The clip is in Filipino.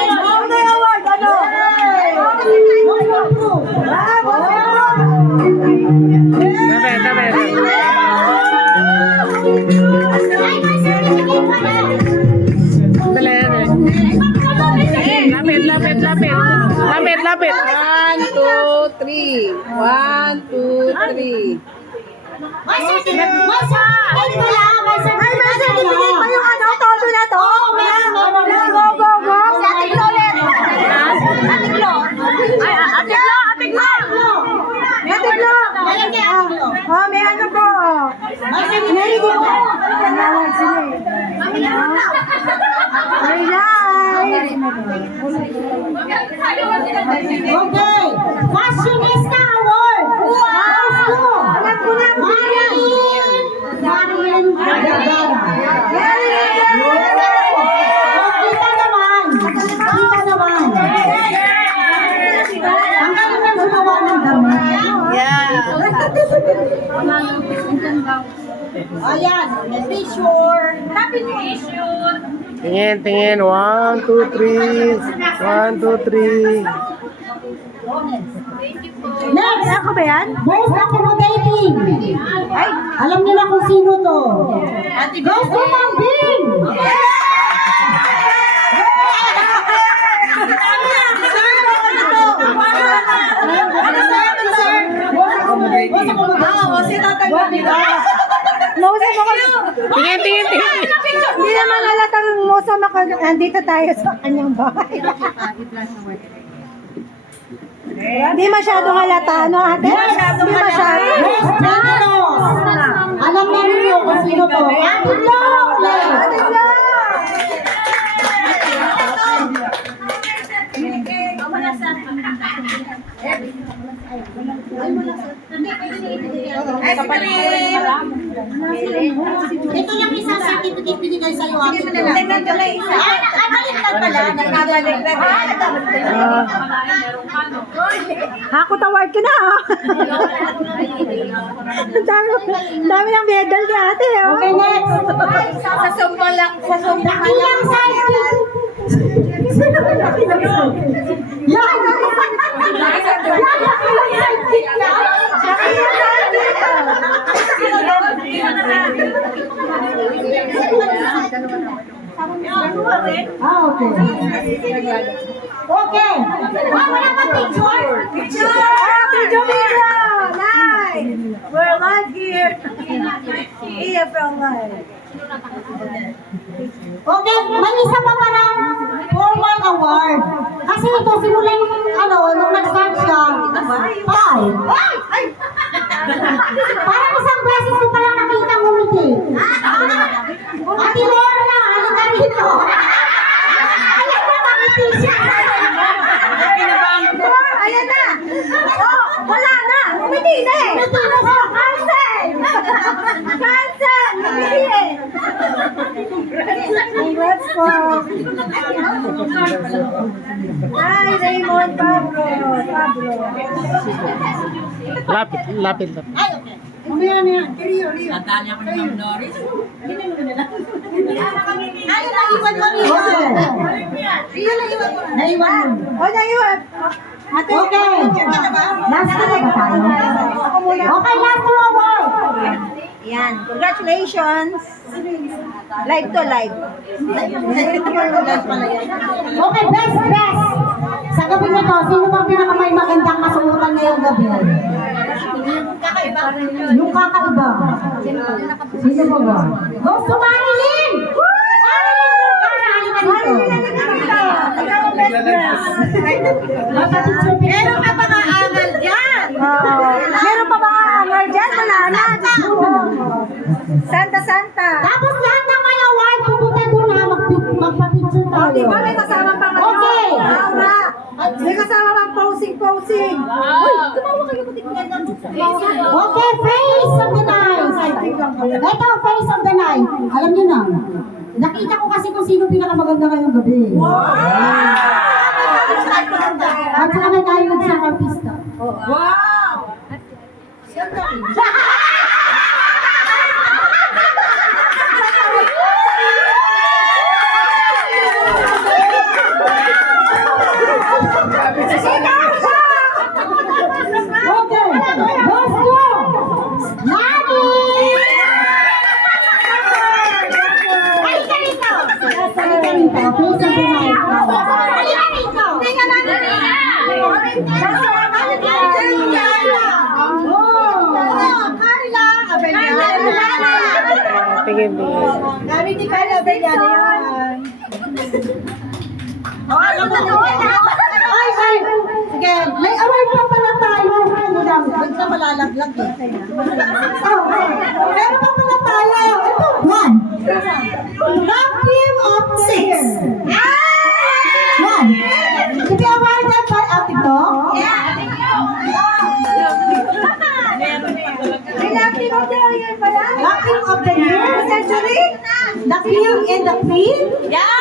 Only award, ano? Lapit. 1, 2, 3. 1, 2, 3. May certificate pa yung ano, todo na to? Go, go, go. Si Ate Glo ulit. Ate Glo. Ay, Ate Glo, Ate Glo. Ate Glo. Oh, may ano po. May go. Okay. Fashionista Award. Wow. Alam ko na. Marian Vergara. Kita naman. Ang galing ng gumawa ng damit. Ayan. Picture. Happy picture. Tingin. 1, 2, 3. 1, 2, 3. Next. Ako ba yan? Most accommodating. Ay, Alam niyo na kung sino to. Ghost Woman Bin! Tingin. hindi naman halatang mosa nandito tayo sa kanyang bahay. Hindi masyadong halata, ano ate? Hindi masyado. Next, Generous. Alam na niyo kung sino to. Ate Long! Ito lang isang certificate binigay sa'yo. Ate Long. Nagkabaliktad pala. Nagkabaliktad. Hakot award ka na, ha? dami ng medal ni ate, oh. Okay, next. Sa sumpa lang. Ilang sidekick? Yan! Okay. Okay. Wala pa picture? Picture! Live! We're live here. Here from live. Okay, may isa pa parang formal award. Kasi ito, simulan nung nag-start siya, 5. Parang isang beses ko palang nakita ngumiti. Ate Lorna, ano ka rito? Ayan na, ngumiti siya. Ayan na! Oh, wala na! Umiti na eh! Cancel! Cancel! Umiti eh! Congrats po! Hi, Raymond Pablo! Lapit. Ay, okay. Mamaya na yan. Rio. Tandaan ko ng Norris. Ay, naiwan mo Rio. Rio, naiwan mo. O, naiwan! Okay. Last na lang tayo. Okay, last two award. Yan, congratulations! Live to live. Okay, best dress. Sa gabi nito, sino bang pinakamay magandang kasuotan ngayong gabi? Yung kakaiba. Sino ba ba? Go to Marilyn! Meron ka ba nga angal dyan? Meron pa ba angal dyan? Wala na. Santa. Tapos lahat ng may award, pupunta doon na magpa-picture tayo. O, diba may kasama pang Okay. Laura. May kasama pang posing. Uy, tumawa kayo putik na lang. Okay, face of the night. Ito, face of the night. Alam niyo na. Nakita ko kasi kung sino pinakamaganda ngayong gabi. At saka may kayo sa artista. Wow! Sharing ka. Face of the mic. Tingnan natin. Carla Abellana. Tingin din. Gamit ni Carla Abellana yan. Alam na doon. Ay. Sige. May award pa pala tayo. Huwag na malalaglag eh. Meron pa pala tayo. Ito, one. Love team of 6. One. To be awarded by Ate Go. Love team of the year pala. Love team of the year. Century? The king and the queen. Yeah.